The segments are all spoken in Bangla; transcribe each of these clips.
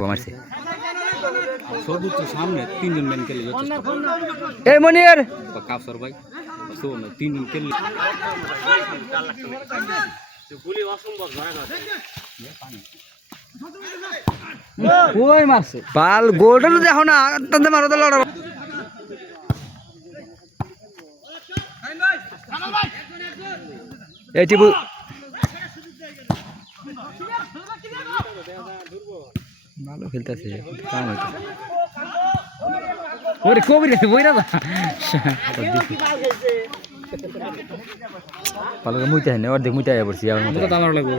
মারছে সর্বোচ্চ সামনে 3 জন ম্যান খেলে এই মনির কাফসর ভাই শোন 3 জন খেলে গুলি অসম্ভব ধরে ওই মারছে বাল গোলটা তো দেখো না তাতে মারো তো লড়াবো এই টিপু ভালো খেলতেছে কাম হইতো ওরে কবির বইরা দা ভালো মুইতে হয় না অর্ধেক মুইতে আয়া পড়ছি আমার মতো আমার লাগবে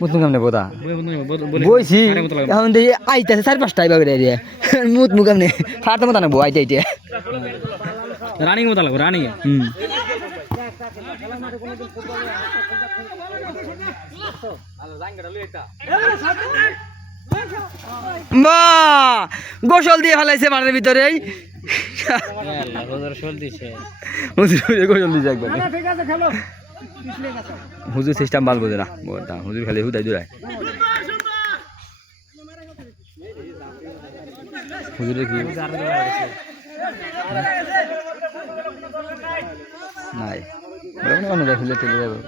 মুত মুকাম নেই বোদা বইছি এখন দেই আইতাছে 4-5টা আইবা করে দিয়ে মুত মুকাম নেই খাতা মত না বই আইতে আইতে রানিং মত লাগবে রানিং বাহ গোসল দিয়ে ফেলাইছে মাঠের ভিতরে গোসল দিছে গোসল দিছে একবার হুজুর সিস্টেম ভালো বোঝে না হুজুর খালি হুদাই দূরায় হুজুরের কি নাই অন্য দেখলে চলে যাবে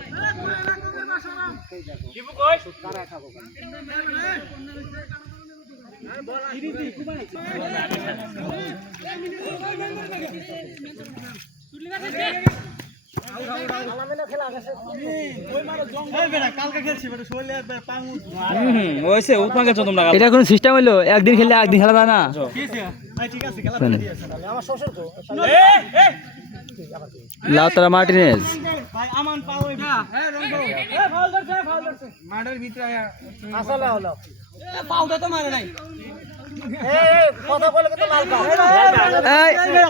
এটা কোন সিস্টেম হইলো একদিন খেললে একদিন খেলা যায় না লাউতারা মার্টিনেজ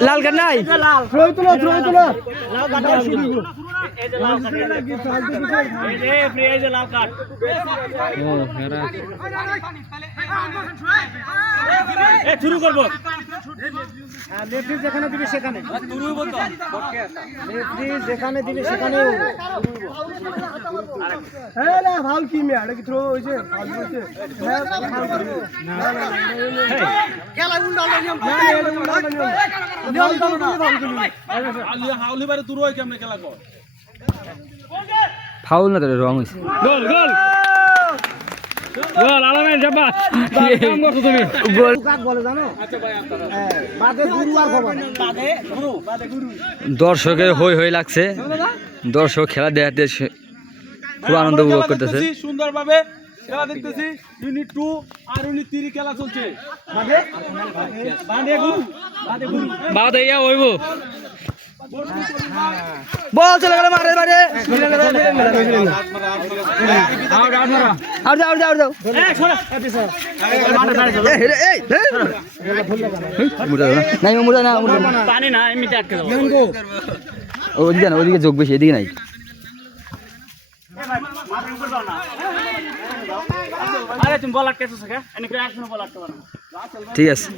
লাল কার্ড নাই শুরু করবো যেখানে দিবি সেখানে যেখানে দিবি সেখানে ভালো কি মেয়ে কি থ্রো হয়েছে ফাউল না তো রং হয়েছে গোল গোল গোল আলামিন শাবাশ কাম করছো তুমি গোল কাক বলে জানো বাদে গুরু আর খবর বাদে গুরু দর্শকের হই হই লাগছে দর্শক খেলা দেখাতে খুব আনন্দ উপভোগ করতেছে সুন্দরভাবে খেলা দেখতেছি ইউনিট 2 আর ইউনিট 3 খেলা চলছে বাদে গুরু বাদে ইয়া হইব বল চলে গেল মারের বাইরে আউট যাও নাই মুড়া না পানি না এমনিতে আটকে দাও ওদিকে যোগ বেশি এদিকে নাই আরে তুমি বল আটকেছো সকা এনে করে আসনো বল আটকে পারো ঠিক আছে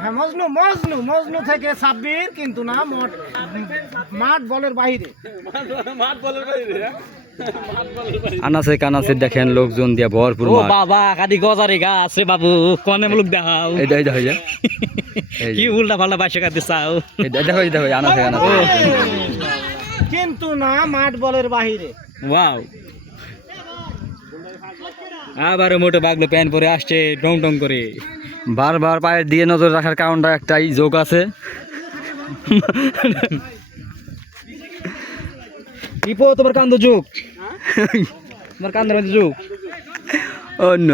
হ্যাঁ মজনু থেকে 26 কিন্তু না মাঠ বলের বাইরে আনাসে কানাসে দেখেন লোকজন দিয়া ভরপুর ও বাবা কাদি গজারে গাছ রে বাবু কোনে মুলুক দেখাও এই দেখ হই যা কি উল্টা পাল্টা বাইশে কাটতে চাও এই দেখো আনাসে কানাসে কিন্তু না মাঠ বলের বাইরে ওয়াও আবার মোটো বাগলো প্যান পরে আসছে টং টং করে বারবার পায়ের দিয়ে নজর রাখার কারণটা একটাই যোগ আছে ইপো তোমার কান্দ যোগ তোমার কান্দের মধ্যে যোগ অন্য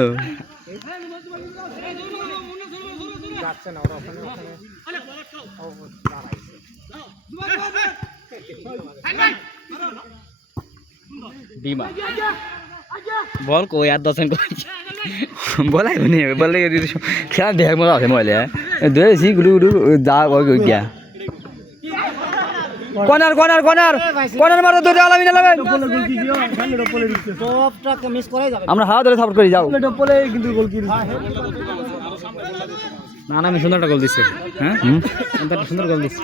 ডিমা বল কই আর দশন কই বলাই বনি বলে খেলা দেখ মজা আছে মইলে দইছি গুডু যা কই গিয়া কর্নার মারো দৌড়ে আলামিন টপটা মিস করাই যাবে আমরা হাওয়া ধরে সাপোর্ট করি যাও টপলে কিন্তু গোল কি না আমি সুন্দরটা গোল দিছে হ্যাঁ সুন্দর গোল দিছে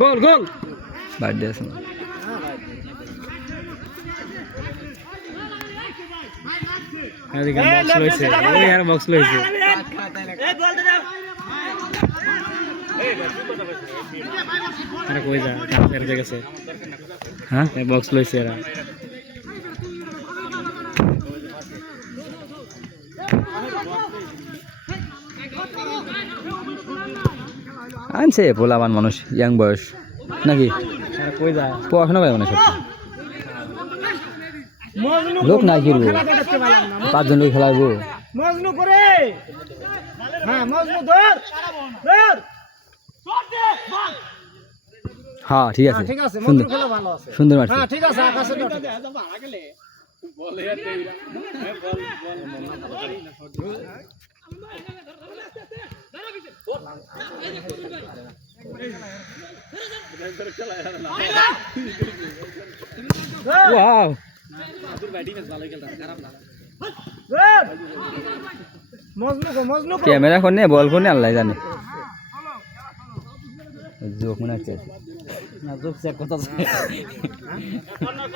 গোল গোল বার্থডে আছে এদিকে বক্স লইছে ওই আর বক্স লইছে আরে কই যা এর জায়গাছে হ্যাঁ এই বক্স লইছে এরা আনছে পোলাবান মানুষ ইয়াং বয়স নাকি আরে কই যা পড়াশোনা করে মানে সব মজনু লোক নাই কি খেলা দেখাতে পারলাম না 5 জন লোক খেলাবো মজনু করে হ্যাঁ মজনু ধর ধর হ্যাঁ ঠিক আছে ঠিক আছে সুন্দর মজনু খেলা ভালো আছে সুন্দর মারছে হ্যাঁ ঠিক আছে আকাশে ডট ওয়াও মজনু ক্যামেরা কোনে বল কোনে আল্লাহ জানে জোক মনে আছে না জোক চেক কথা আছে কর্নার